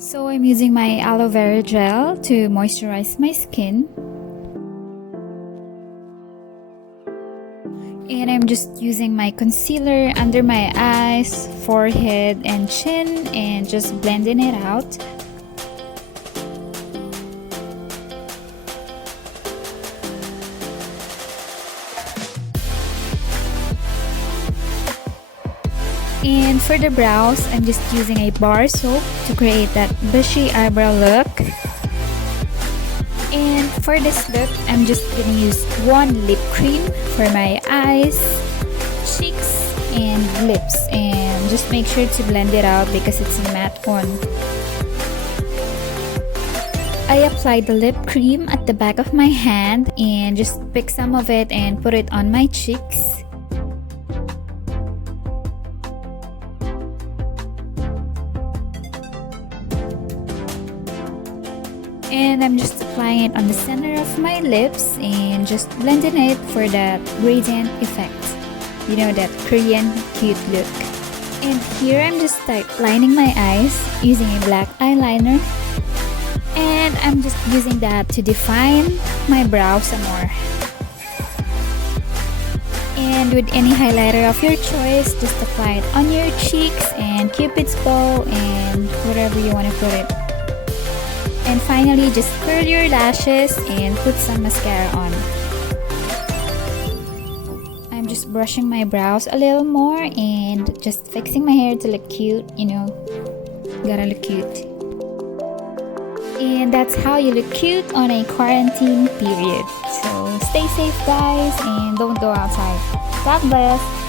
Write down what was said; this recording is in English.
So I'm using my aloe vera gel to moisturize my skin. And I'm just using my concealer under my eyes, forehead, and chin and just blending it out. And for the brows, I'm just using a bar soap to create that bushy eyebrow look. And for this look, I'm just gonna use one lip cream for my eyes, cheeks, and lips. And just make sure to blend it out because it's a matte one. I applied the lip cream at the back of my hand and just pick some of it and put it on my cheeks. And I'm just applying it on the center of my lips and just blending it for that gradient effect. You know, that Korean cute look. And here I'm just lining my eyes using a black eyeliner. And I'm just using that to define my brow some more. And with any highlighter of your choice, just apply it on your cheeks and cupid's bow and wherever you want to put it. And finally, just curl your lashes and put some mascara on. I'm just brushing my brows a little more and just fixing my hair to look cute, you know, gotta look cute. And that's how you look cute on a quarantine period. So stay safe guys and don't go outside. God bless!